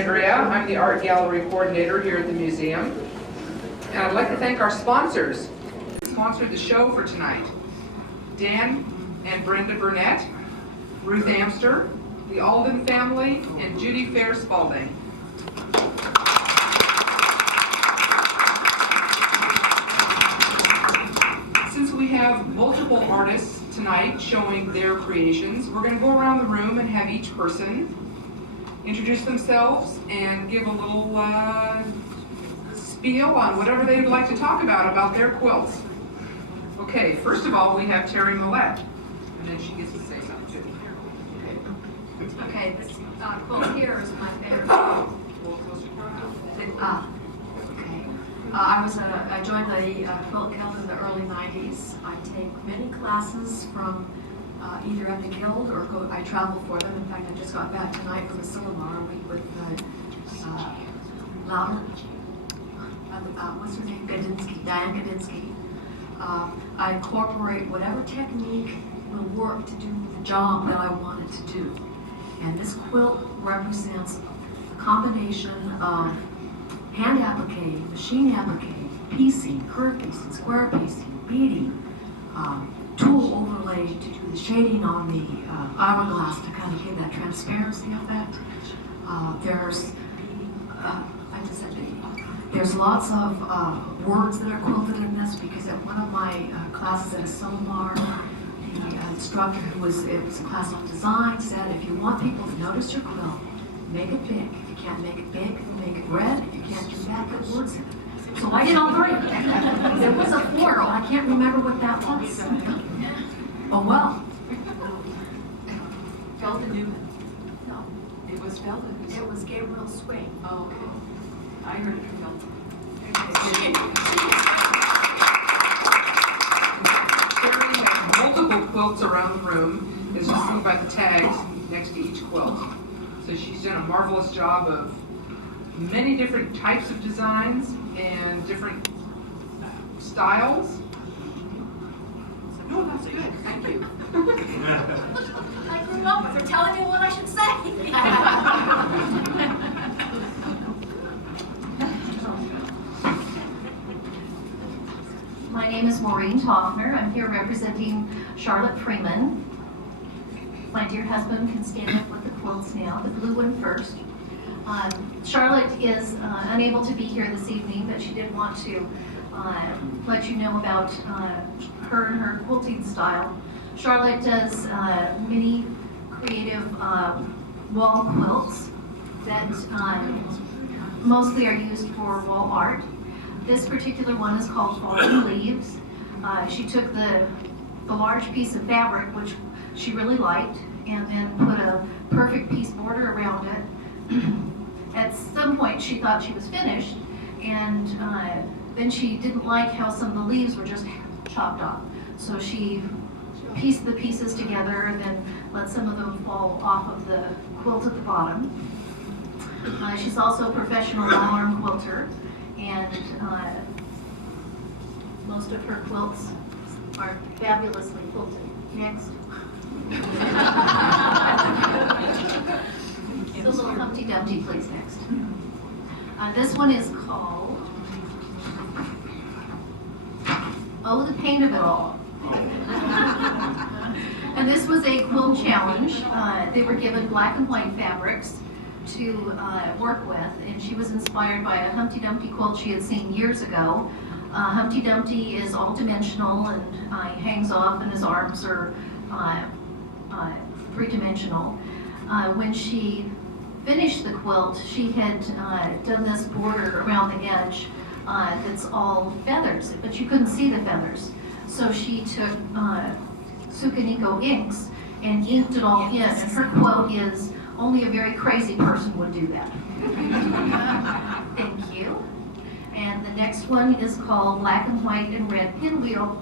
Andrea. I'm the art gallery coordinator here at the museum. And I'd like to thank our sponsors who sponsored the show for tonight. Dan and Brenda Burnett, Ruth Amster, the Alden family, and Judy Fair Spalding. Since we have multiple artists tonight showing their creations, we're going to go around the room and have each person introduce themselves and give a little spiel on whatever they would like to talk about their quilts. Okay, first of all, we have Terry Millette, and then she gets to say something too. Okay, this quilt here is my favorite. I joined the Quilt Guild in the early 90s. I take many classes from either at the Guild or I travel for them. In fact, I just got back tonight from a seminar week with Louder. What's her name? Diane Gadinsky. I incorporate whatever technique will work to do the job that I want it to do. And this quilt represents a combination of hand applique, machine applique, piecing, curve piecing, square piecing, beading, tool overlay to do the shading on the hourglass to kind of give that transparency effect. There's lots of words that are quilted in this because at one of my classes at a seminar, the instructor it was a class on design said, if you want people to notice your quilt, make it big. If you can't make it big, make it red. If you can't do that, put words in it. So I did all three. There was a floral. I can't remember what that was. Oh well. Felton Newman. No, It was Felton. it was Gabriel Swing. Oh, okay. I heard it from Felton. Terry has multiple quilts around the room, as you see by the tags next to each quilt. So she's done a marvelous job of many different types of designs and different styles. Oh, that's good. Thank you. I grew up with her telling me what I should say. My name is Maureen Toffner. I'm here representing Charlotte Freeman. My dear husband can stand up with the quilts now, the blue one first. Charlotte is unable to be here this evening, but she did want to let you know about her and her quilting style. Charlotte does many creative wall quilts that mostly are used for wall art. This particular one is called Falling Leaves. She took the large piece of fabric, which she really liked, and then put a perfect piece border around it. At some point she thought she was finished, and then she didn't like how some of the leaves were just chopped off. So she pieced the pieces together and then let some of them fall off of the quilt at the bottom. She's also a professional long-arm quilter, and most of her quilts are fabulously quilted. Next. The little Humpty Dumpty, please, next. This one is called Oh, the Pain of It All. And this was a quilt challenge. They were given black and white fabrics to work with, and she was inspired by a Humpty Dumpty quilt she had seen years ago. Humpty Dumpty is all dimensional and he hangs off, and his arms are three-dimensional. When she finished the quilt, she had done this border around the edge that's all feathers, but you couldn't see the feathers. So she took Sukaniko inks and inked it all in, and her quote is, only a very crazy person would do that. Thank you. And the next one is called Black and White and Red Pinwheel.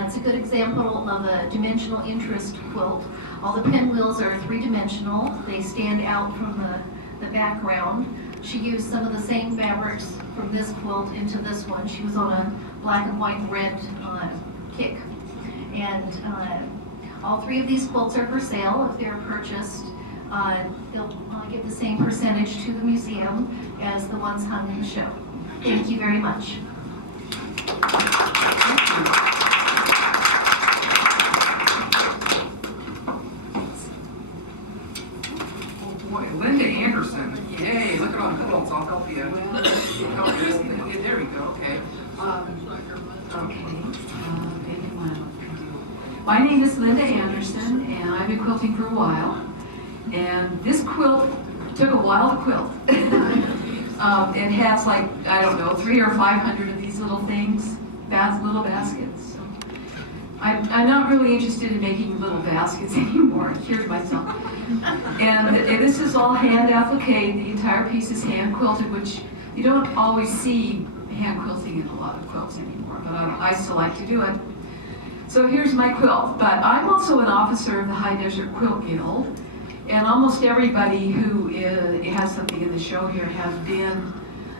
It's a good example of a dimensional interest quilt. All the pinwheels are three-dimensional. They stand out from the background. She used some of the same fabrics from this quilt into this one. She was on a black and white and red kick. And all three of these quilts are for sale. If they're purchased, they'll probably give the same percentage to the museum as the ones hung in the show. Thank you very much. Oh boy, Linda Anderson. Yay, look at all the quilts. I'll help you. Yeah, there we go, okay. My name is Linda Anderson, and I've been quilting for a while. And this quilt took a while to quilt. It has like, I don't know, 300 or 500 of these little things, little baskets. So I'm not really interested in making little baskets anymore. I cured myself. And this is all hand applique. The entire piece is hand quilted, which you don't always see hand quilting in a lot of quilts anymore, but I still like to do it. So here's my quilt, but I'm also an officer of the High Desert Quilt Guild, and almost everybody who has something in the show here has been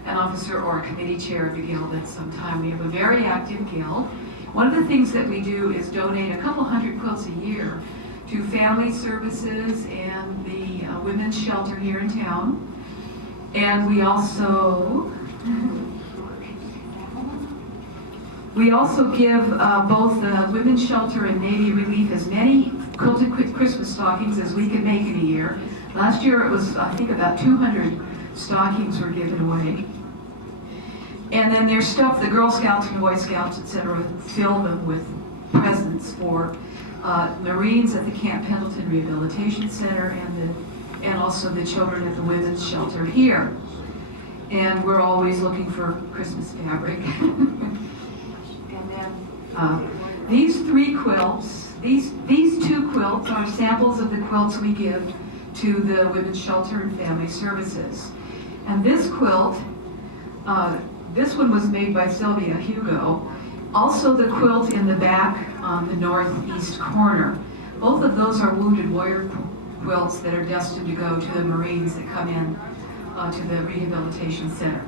an officer or a committee chair of the guild at some time. We have a very active guild. One of the things that we do is donate a couple hundred quilts a year to family services and the women's shelter here in town. And we also give both the women's shelter and Navy Relief as many quilted Christmas stockings as we can make in a year. Last year it was, I think, about 200 stockings were given away. And then there's stuff, the Girl Scouts and Boy Scouts, etc., fill them with presents for Marines at the Camp Pendleton Rehabilitation Center and also the children at the women's shelter here. And we're always looking for Christmas fabric. These three quilts, these two quilts are samples of the quilts we give to the Women's Shelter and Family Services. And this quilt, this one was made by Sylvia Hugo. Also the quilt in the back on the northeast corner. Both of those are Wounded Warrior quilts that are destined to go to the Marines that come in to the Rehabilitation Center.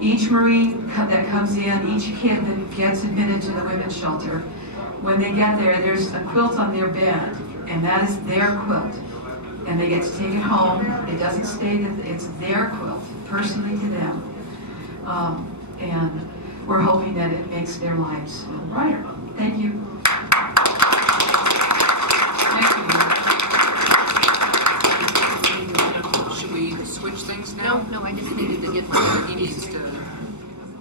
Each Marine that comes in, each kid that gets admitted to the women's shelter, when they get there, there's a quilt on their bed, and that is their quilt. And they get to take it home. It doesn't stay, it's their quilt, personally to them. And we're hoping that it makes their lives a little brighter. Thank you. Should we switch things now? No, I just needed to get my He needs to. You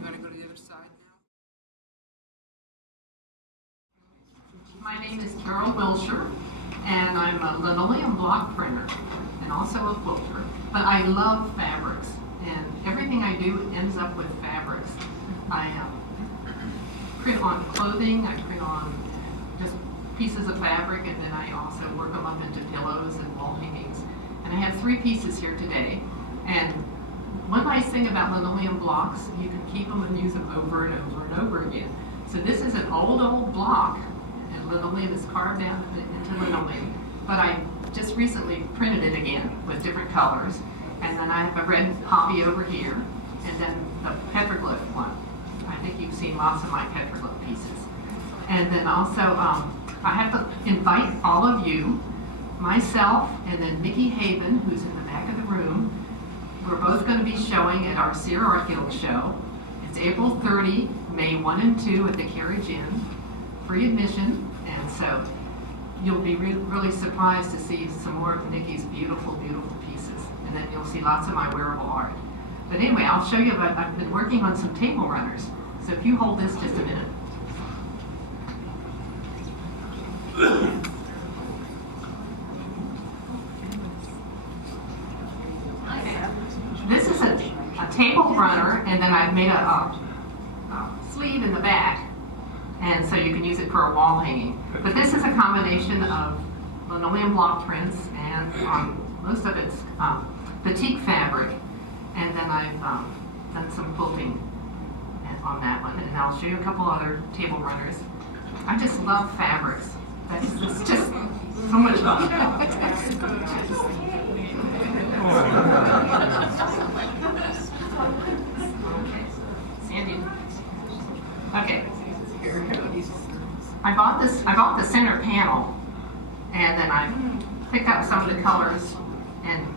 want to go to the other side now? My name is Carroll Wilshire, and I'm a linoleum block printer and also a quilter. But I love fabrics, and everything I do ends up with fabrics. I print on clothing, I print on just pieces of fabric, and then I also work them up into pillows and wall hangings. And I have 3 pieces here today. And one nice thing about linoleum blocks, you can keep them and use them over and over and over again. So this is an old block, and linoleum is carved down into linoleum. But I just recently printed it again with different colors. And then I have a red poppy over here, and then the petroglyph one. I think you've seen lots of my petroglyph pieces. And then also, I have to invite all of you, myself, and then Mickey Haven, who's in the back of the room. We're both going to be showing at our Sierra Art Guild show. It's April 30, May 1 and 2 at the Carriage Inn. Free admission, and so you'll be really surprised to see some more of Nikki's beautiful, beautiful pieces. And then you'll see lots of my wearable art. But anyway, I'll show you, I've been working on some table runners. So if you hold this just a minute. This is a table runner, and then I've made a sleeve in the back, and so you can use it for a wall hanging. But this is a combination of linoleum block prints, and most of it's batik fabric, and then I've done some quilting on that one, and I'll show you a couple other table runners. I just love fabrics. It's just so much fun. Sandy. Okay. I bought the center panel, and then I picked out some of the colors and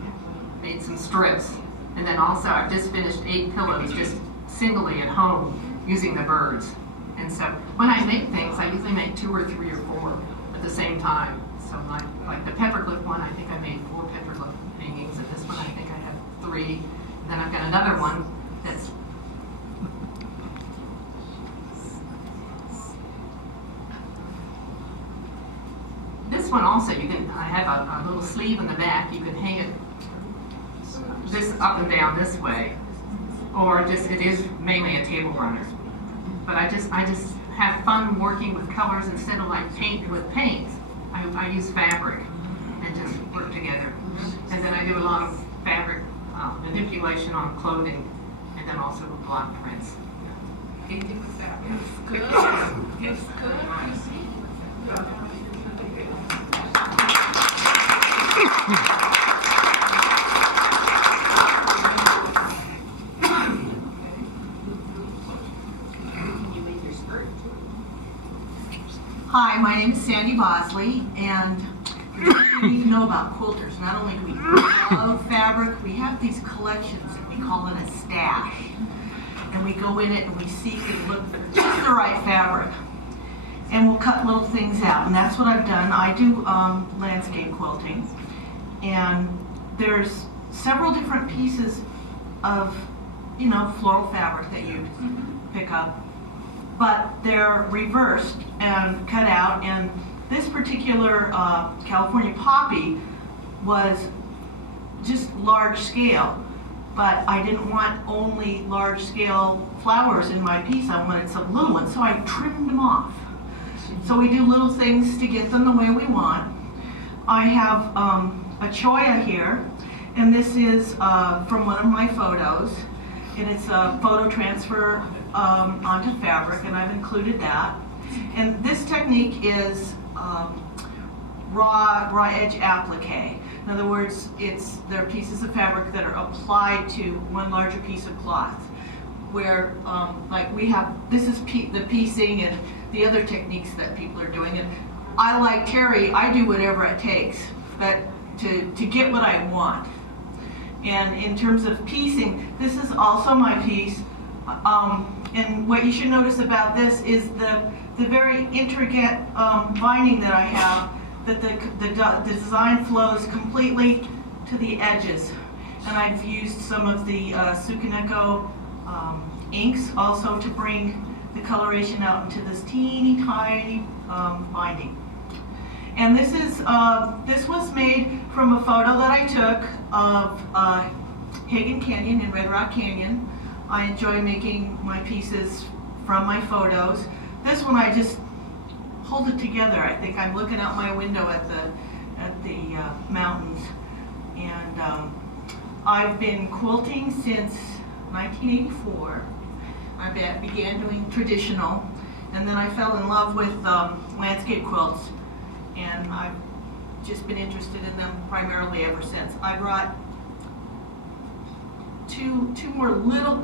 made some strips. And then also I've just finished 8 pillows just singly at home using the birds. And so when I make things, I usually make 2 or 3 or 4 at the same time. So like the pepperclip one, I think I made 4 pepperclip hangings, and this one I think I have 3. And then I've got another one that's this one also, I have a little sleeve in the back, you can hang it this up and down this way, or it is mainly a table runner. But I just have fun working with colors instead of like paint with paints. I use fabric and just work together. And then I do a lot of fabric manipulation on clothing, and then also block prints. Anything with that? It's good. It's good. You see? Hi, my name is Sandy Bosley, and you need to know about quilters. Not only do we love fabric, we have these collections, and we call it a stash. And we go in it and we seek and look for just the right fabric. And we'll cut little things out, and that's what I've done. I do landscape quilting, and there's several different pieces of, floral fabric that you pick up, but they're reversed and cut out. And this particular California poppy was just large scale, but I didn't want only large scale flowers in my piece. I wanted some little ones, so I trimmed them off. So we do little things to get them the way we want. I have a choya here, and this is from one of my photos, and it's a photo transfer onto fabric, and I've included that. And this technique is raw edge applique. In other words, there are pieces of fabric that are applied to one larger piece of cloth, where like we have, this is the piecing and the other techniques that people are doing. And I, like Terry, I do whatever it takes but to get what I want. And in terms of piecing, this is also my piece. And what you should notice about this is the very intricate binding that I have, that the design flows completely to the edges. And I've used some of the Sukaneko inks also to bring the coloration out into this teeny tiny binding. And this was made from a photo that I took of Hagen Canyon in Red Rock Canyon. I enjoy making my pieces from my photos. This one I just hold it together. I think I'm looking out my window at the mountains. And I've been quilting since 1984. I began doing traditional, and then I fell in love with landscape quilts, and I've just been interested in them primarily ever since. I brought two more little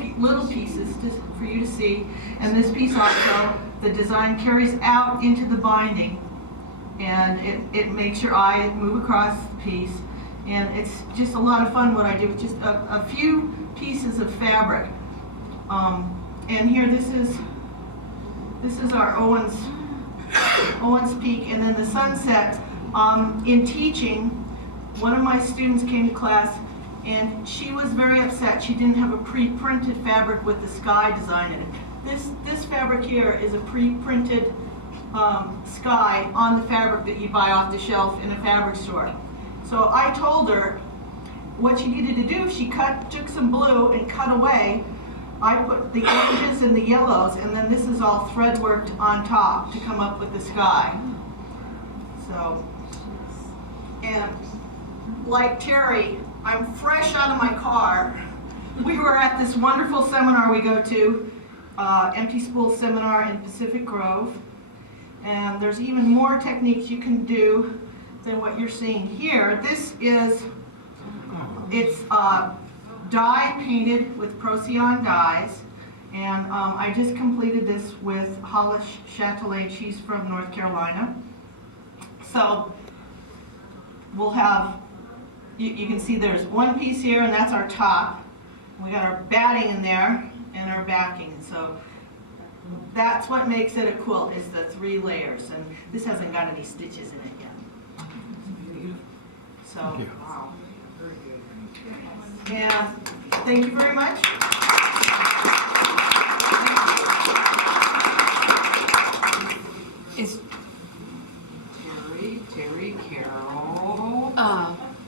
pieces for you to see, and this piece also, the design carries out into the binding, and it makes your eye move across the piece, and it's just a lot of fun what I do with just a few pieces of fabric. And here, this is our Owens Peak, and then the sunset. In teaching, one of my students came to class, and she was very upset. She didn't have a pre-printed fabric with the sky design in it. This fabric here is a pre-printed sky on the fabric that you buy off the shelf in a fabric store. So I told her what she needed to do. She took some blue and cut away. I put the oranges and the yellows, and then this is all thread worked on top to come up with the sky. So, and like Terry, I'm fresh out of my car. We were at this wonderful seminar we go to, Empty Spool Seminar in Pacific Grove. And there's even more techniques you can do than what you're seeing here. It's dye painted with Procyon dyes, and I just completed this with Hollis Chatelain. She's from North Carolina. So we'll have you can see there's one piece here, and that's our top. We got our batting in there and our backing. So that's what makes it a quilt, is the 3 layers. And this hasn't got any stitches in it yet. So, Wow, very good. and thank you very much. Is Terry, Carroll?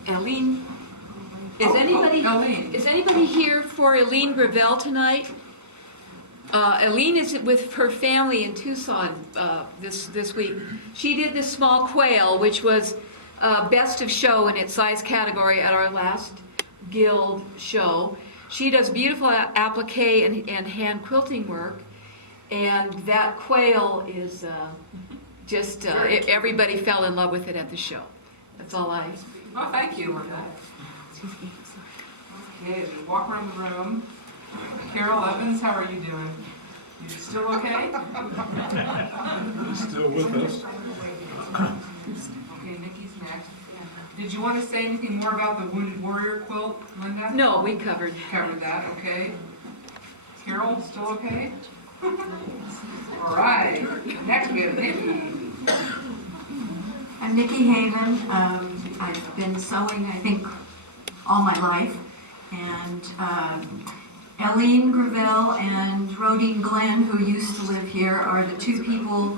Eileen, is Eileen. anybody here for Eileen Gravel tonight? Eileen is with her family in Tucson this week. She did this small quail, which was best of show in its size category at our last guild show. She does beautiful applique and hand quilting work, and that quail is just everybody fell in love with it at the show. That's all I. Oh, thank you, Linda. Okay, as we walk around the room, Carol Evans, how are you doing? You still okay? Still with us. Okay, Nikki's next. Did you want to say anything more about the Wounded Warrior quilt, Linda? No, we covered. Covered that, okay. Carol, still okay? All right, next we have Nikki. I'm Nikki Haven. I've been sewing, I think, all my life. And Eileen Gravel and Rodine Glenn, who used to live here, are the 2 people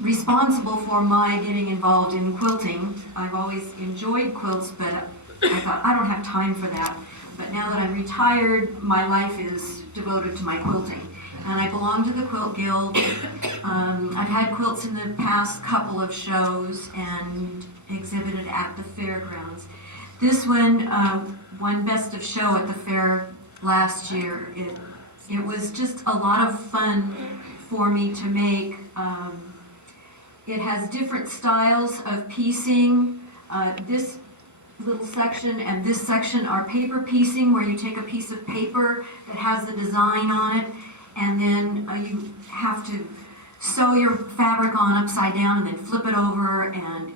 responsible for my getting involved in quilting. I've always enjoyed quilts, but I thought, I don't have time for that. But now that I'm retired, my life is devoted to my quilting. And I belong to the Quilt Guild. I've had quilts in the past couple of shows and exhibited at the fairgrounds. This one won Best of Show at the fair last year. It was just a lot of fun for me to make. It has different styles of piecing. This little section and this section are paper piecing, where you take a piece of paper that has the design on it, and then you have to sew your fabric on upside down and then flip it over, and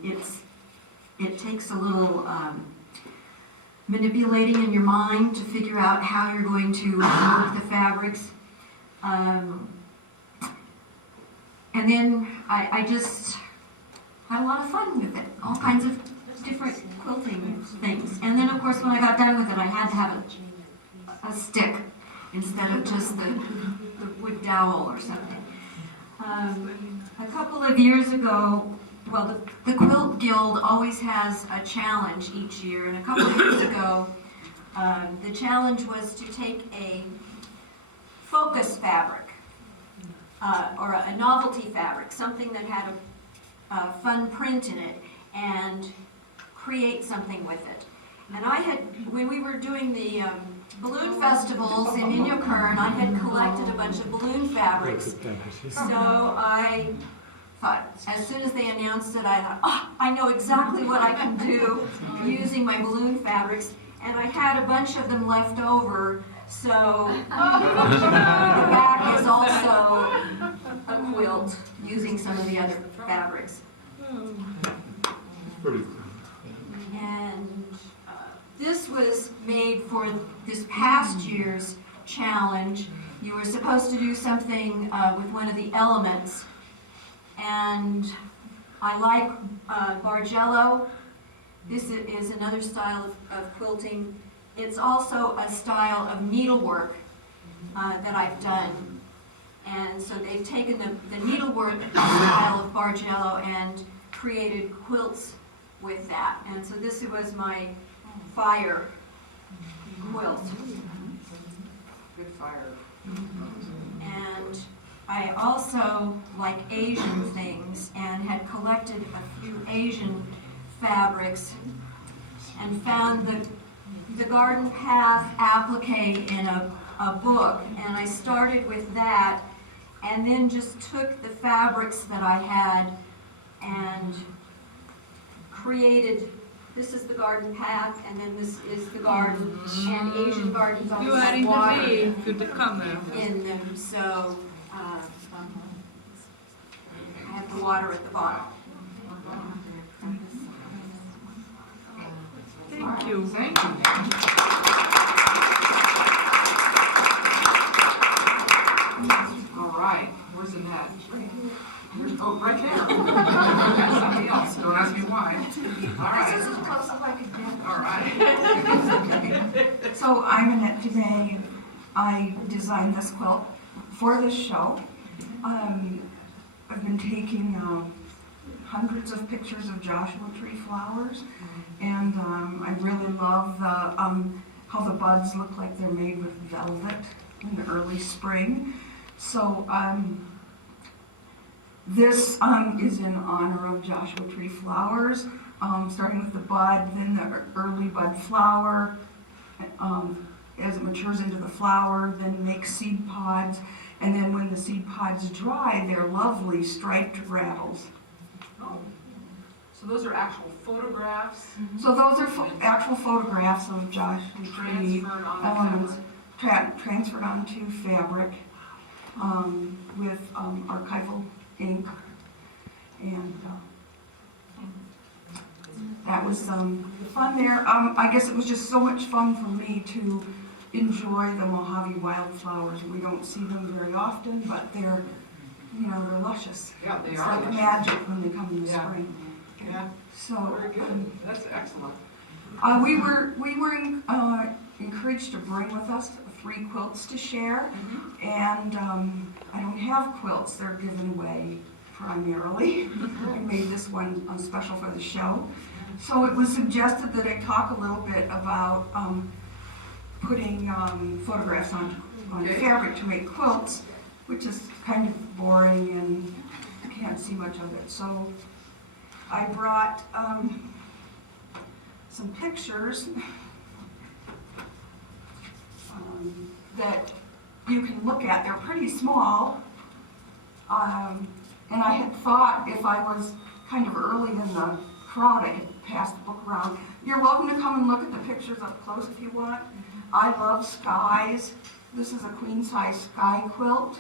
it takes a little manipulating in your mind to figure out how you're going to work the fabrics. And then I just had a lot of fun with it, all kinds of different quilting things. And then, of course, when I got done with it, I had to have a stick instead of just the wood dowel or something. A couple of years ago, well, the Quilt Guild always has a challenge each year, and a couple of years ago, the challenge was to take a focus fabric, or a novelty fabric, something that had a fun print in it, and create something with it. And I had, when we were doing the balloon festivals in Inyokern, I had collected a bunch of balloon fabrics. So I thought, as soon as they announced it, I thought, oh, I know exactly what I can do using my balloon fabrics. And I had a bunch of them left over, so the back is also a quilt using some of the other fabrics. Pretty cool. And this was made for this past year's challenge. You were supposed to do something with one of the elements. And I like Bargello. This is another style of quilting. It's also a style of needlework that I've done. And so they've taken the needlework style of Bargello and created quilts with that. And so this was my fire quilt. Good fire. And I also like Asian things and had collected a few Asian fabrics and found the garden path applique in a book, and I started with that and then just took the fabrics that I had and created. This is the garden path, and then this is the garden, and Asian gardens always have water in them, so I have the water at the bottom. Thank you. Thank you. All right, where's Annette? Oh, right there. Somebody else, don't ask me why. All This is right, as close as I could get. all right. So I'm Annette Dumay. I designed this quilt for this show. I've been taking hundreds of pictures of Joshua tree flowers, and I really love how the buds look like they're made with velvet in the early spring. So this is in honor of Joshua tree flowers, starting with the bud, then the early bud flower. As it matures into the flower, then makes seed pods, and then when the seed pods dry, they're lovely striped rattles. Oh, so those are actual photographs So those are actual photographs of Joshua tree transferred on elements fabric. transferred onto fabric with archival ink, and that was fun there. I guess it was just so much fun for me to enjoy the Mojave wildflowers. We don't see them very often, but they're luscious. Yeah, they It's are like luscious. magic when they come in the Yeah. spring. Yeah, So very good. That's excellent. we were encouraged to bring with us 3 quilts to share, and I don't have quilts. They're given away primarily. I made this one special for the show. So it was suggested that I talk a little bit about putting photographs on Okay. fabric to make quilts, which is kind of boring and you can't see much of it. So I brought some pictures that you can look at. They're pretty small. And I had thought if I was kind of early in the crowd, I could pass the book around. You're welcome to come and look at the pictures up close if you want. I love skies. This is a queen-size sky quilt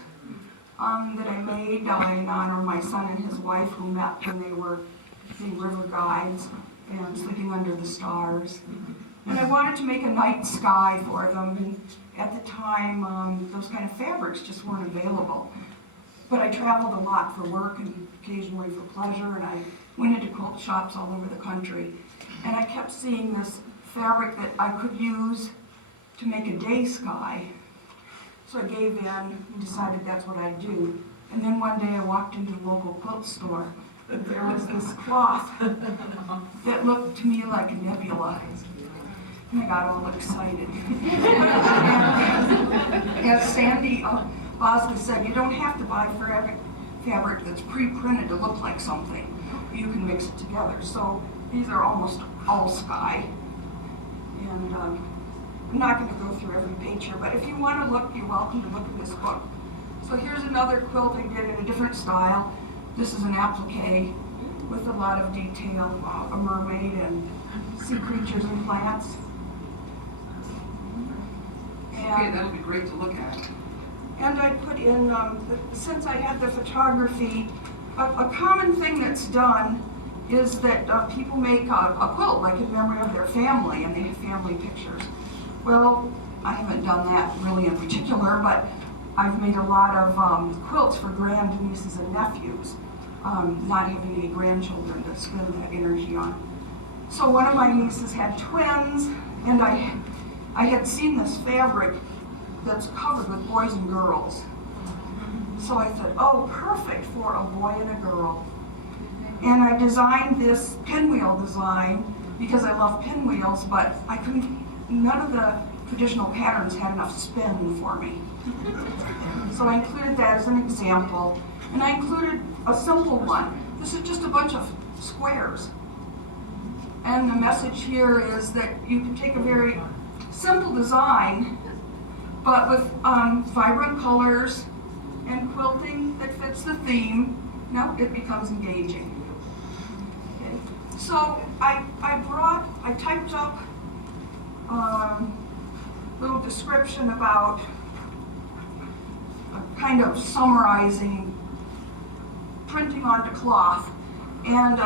that I made in honor of my son and his wife, who met when they were being river guides and sleeping under the stars. And I wanted to make a night sky for them. And at the time, those kind of fabrics just weren't available. But I traveled a lot for work and occasionally for pleasure, and I went into quilt shops all over the country. And I kept seeing this fabric that I could use to make a day sky. So I gave in and decided that's what I'd do. And then one day I walked into the local quilt store, and there was this cloth that looked to me like a nebula. And I got all excited. And as Sandy Bosley said, you don't have to buy fabric that's pre-printed to look like something. You can mix it together. So these are almost all sky. And I'm not going to go through every page here, but if you want to look, you're welcome to look at this book. So here's another quilt I did in a different style. This is an applique with a lot of detail, a mermaid and sea creatures and plants. Okay, that'll be great to look at. And I put in, since I had the photography, a common thing that's done is that people make a quilt like in memory of their family, and they have family pictures. Well, I haven't done that really in particular, but I've made a lot of quilts for grandnieces and nephews, not having any grandchildren to spend that energy on. So one of my nieces had twins, and I had seen this fabric that's covered with boys and girls. So I thought, oh, perfect for a boy and a girl. And I designed this pinwheel design because I love pinwheels, but none of the traditional patterns had enough spin for me. So I included that as an example. And I included a simple one. This is just a bunch of squares. And the message here is that you can take a very simple design, but with vibrant colors and quilting that fits the theme, now it becomes engaging. Okay. So I typed up a little description about kind of summarizing printing onto cloth. And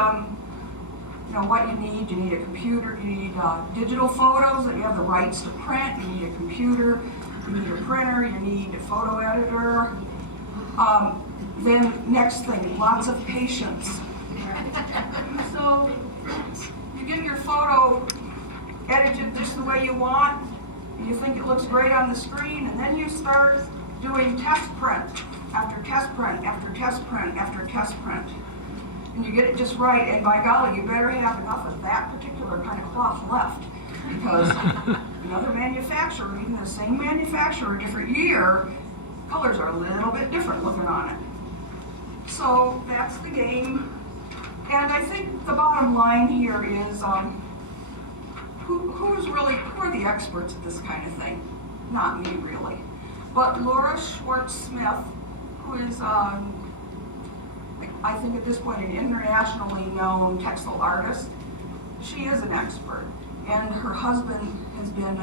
you know, what you need. You need a computer, you need digital photos that you have the rights to print, you need a computer, you need a printer, you need a photo editor. Then next thing, lots of patience. So you get your photo edited just the way you want, and you think it looks great on the screen, and then you start doing test print after test print after test print after test print. And you get it just right, and by golly, you better have enough of that particular kind of cloth left, because another manufacturer, even the same manufacturer, different year, colors are a little bit different looking on it. So that's the game. And I think the bottom line here is who are the experts at this kind of thing? Not me, really. But Laura Schwartz-Smith, who is, I think at this point, an internationally known textile artist, she is an expert. And her husband has been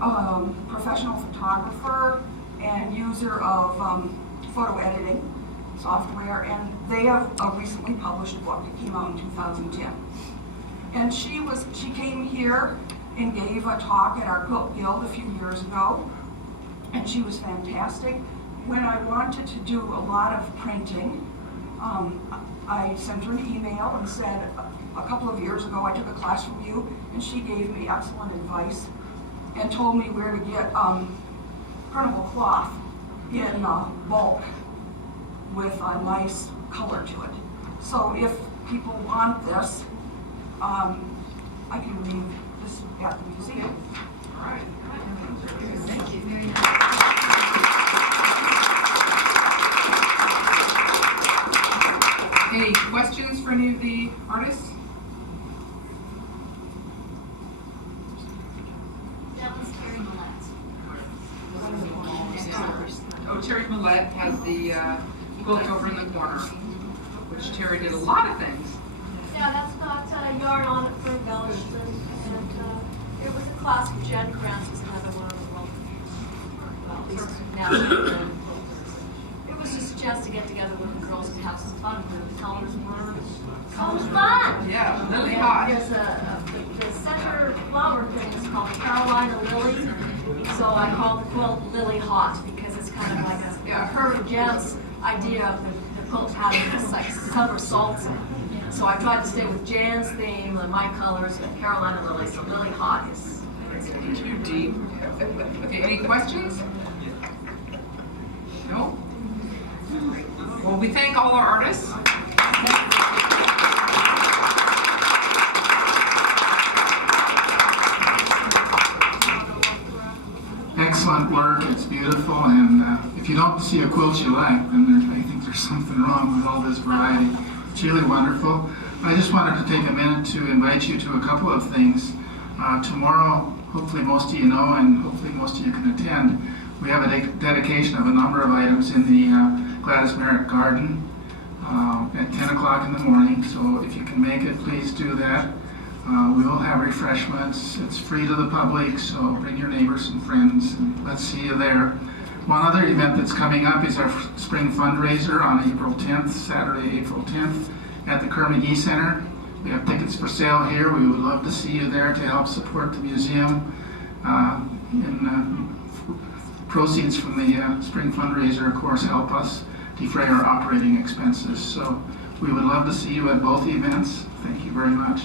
a professional photographer and user of photo editing software, and they have a recently published book. It came out in 2010. And she came here and gave a talk at our Quilt Guild a few years ago, and she was fantastic. When I wanted to do a lot of printing, I sent her an email and said, a couple of years ago I took a class from you, and she gave me excellent advice and told me where to get printable cloth in bulk with a nice color to it. So if people want this, I can leave this at the museum. All right. Thank you very much. Any questions for any of the artists? That was Terry Millett. Oh, Terry Millett has the quilt over in the corner, which Terry did a lot of things. Yeah, that's got yarn on it for embellishment, and it was a class with Jen Krantz, who's another one of the world, well, at least national quilters. It was just a chance to get together with the girls and have some fun. The colors were fun. Yeah, really hot. There's the center flower thing is called Carolina Lily, so I call the quilt Lily Hot because it's kind of like her and Jen's idea of the quilt having this like summer salts in it. So I tried to stay with Jan's theme and my colors and Carolina Lily, so Lily Hot is Too deep. Okay, any questions? No? Well, we thank all our artists. Excellent work, it's beautiful, and if you don't see a quilt you like, then I think there's something wrong with all this variety. It's really wonderful. I just wanted to take a minute to invite you to a couple of things. Tomorrow, hopefully most of you know, and hopefully most of you can attend, we have a dedication of a number of items in the Gladys Merritt Garden at 10 o'clock in the morning, so if you can make it, please do that. We will have refreshments. It's free to the public, so bring your neighbors and friends, and let's see you there. One other event that's coming up is our spring fundraiser on April 10th, Saturday, April 10th, at the Kerr McGee Center. We have tickets for sale here. We would love to see you there to help support the museum. Proceeds from the spring fundraiser, of course, help us defray our operating expenses. So we would love to see you at both events. Thank you very much.